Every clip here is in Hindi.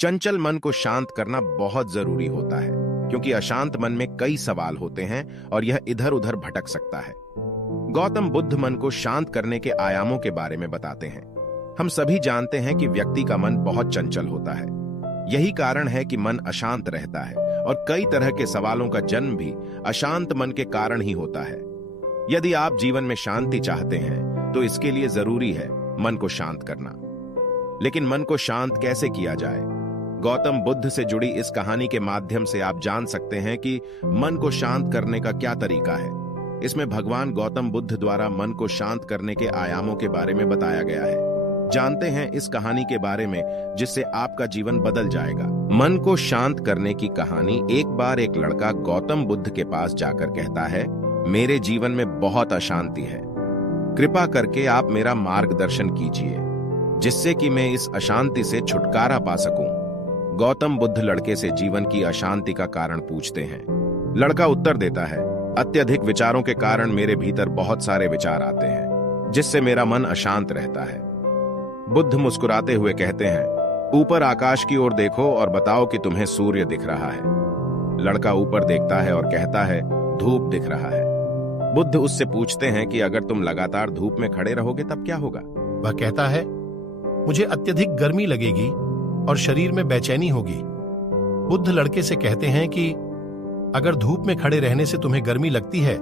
चंचल मन को शांत करना बहुत जरूरी होता है, क्योंकि अशांत मन में कई सवाल होते हैं और यह इधर उधर भटक सकता है। गौतम बुद्ध मन को शांत करने के आयामों के बारे में बताते हैं। हम सभी जानते हैं कि व्यक्ति का मन बहुत चंचल होता है। यही कारण है कि मन अशांत रहता है और कई तरह के सवालों का जन्म भी अशांत मन के कारण ही होता है। यदि आप जीवन में शांति चाहते हैं तो इसके लिए जरूरी है मन को शांत करना। लेकिन मन को शांत कैसे किया जाए? गौतम बुद्ध से जुड़ी इस कहानी के माध्यम से आप जान सकते हैं कि मन को शांत करने का क्या तरीका है। इसमें भगवान गौतम बुद्ध द्वारा मन को शांत करने के आयामों के बारे में बताया गया है। जानते हैं इस कहानी के बारे में जिससे आपका जीवन बदल जाएगा। मन को शांत करने की कहानी। एक बार एक लड़का गौतम बुद्ध के पास जाकर कहता है, मेरे जीवन में बहुत अशांति है, कृपा करके आप मेरा मार्गदर्शन कीजिए जिससे कि मैं इस अशांति से छुटकारा पा सकूं। गौतम बुद्ध लड़के से जीवन की अशांति का कारण पूछते हैं। लड़का उत्तर देता है, अत्यधिक विचारों के कारण मेरे भीतर बहुत सारे विचार आते हैं जिससे मेरा मन अशांत रहता है। बुद्ध मुस्कुराते हुए कहते हैं, ऊपर आकाश की ओर देखो और बताओ कि तुम्हें सूर्य दिख रहा है। लड़का ऊपर देखता है और कहता है, धूप दिख रहा है। बुद्ध उससे पूछते हैं कि अगर तुम लगातार धूप में खड़े रहोगे तब क्या होगा? वह कहता है, मुझे अत्यधिक गर्मी लगेगी और शरीर में बेचैनी होगी। बुद्ध लड़के से कहते हैं कि अगर धूप में खड़े रहने से तुम्हें गर्मी लगती है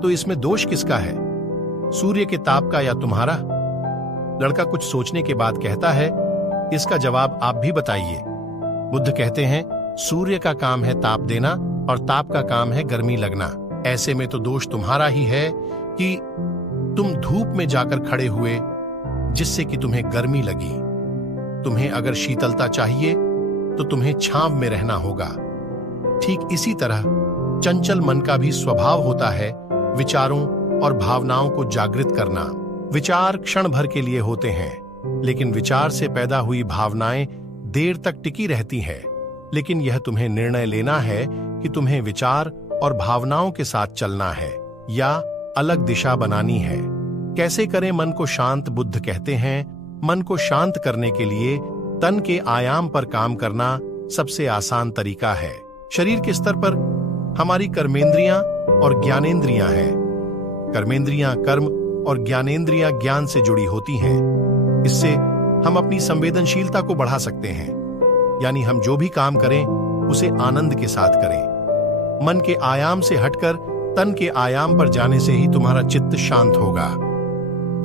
तो इसमें दोष किसका है, सूर्य के ताप का या तुम्हारा? लड़का कुछ सोचने के बाद कहता है, इसका जवाब आप भी बताइए। बुद्ध कहते हैं, सूर्य का काम है ताप देना और ताप का काम है गर्मी लगना। ऐसे में तो दोष तुम्हारा ही है कि तुम धूप में जाकर खड़े हुए जिससे कि तुम्हें गर्मी लगी। तुम्हें अगर शीतलता चाहिए तो तुम्हें छांव में रहना होगा। ठीक इसी तरह चंचल मन का भी स्वभाव होता है विचारों और भावनाओं को जागृत करना। विचार क्षण भर के लिए होते हैं, लेकिन विचार से पैदा हुई भावनाएं देर तक टिकी रहती हैं। लेकिन यह तुम्हें निर्णय लेना है कि तुम्हें विचार और भावनाओं के साथ चलना है या अलग दिशा बनानी है। कैसे करें मन को शांत? बुद्ध कहते हैं, मन को शांत करने के लिए तन के आयाम पर काम करना सबसे आसान तरीका है। शरीर के स्तर पर हमारी कर्मेंद्रियां और ज्ञानेंद्रियां हैं। कर्मेंद्रियां कर्म और ज्ञानेंद्रियां ज्ञान से जुड़ी होती हैं। इससे हम अपनी संवेदनशीलता को बढ़ा सकते हैं, यानी हम जो भी काम करें उसे आनंद के साथ करें। मन के आयाम से हटकर तन के आयाम पर जाने से ही तुम्हारा चित्त शांत होगा।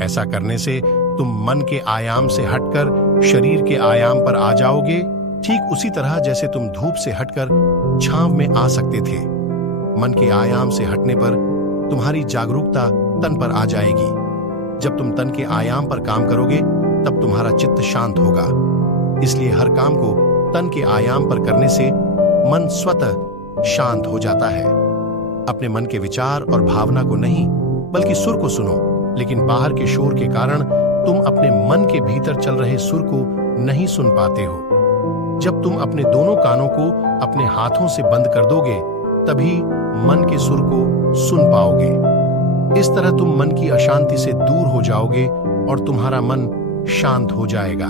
ऐसा करने से तुम मन के आयाम से हटकर शरीर के आयाम पर आ जाओगे, ठीक उसी तरह जैसे तुम धूप से हटकर छांव में आ सकते थे। मन के आयाम से हटने पर तुम्हारी जागरूकता तन पर आ जाएगी। जब तुम तन के आयाम पर काम करोगे तब तुम्हारा चित्त शांत होगा। इसलिए हर काम को तन के आयाम पर करने से मन स्वतः शांत हो जाता है। अपने मन के विचार और भावना को नहीं बल्कि सुर को सुनो। लेकिन बाहर के शोर के कारण तुम अपने मन के भीतर चल रहे सुर को नहीं सुन पाते हो। जब तुम अपने दोनों कानों को अपने हाथों से बंद कर दोगे तभी मन के सुर को सुन पाओगे। इस तरह तुम मन की अशांति से दूर हो जाओगे और तुम्हारा मन शांत हो जाएगा।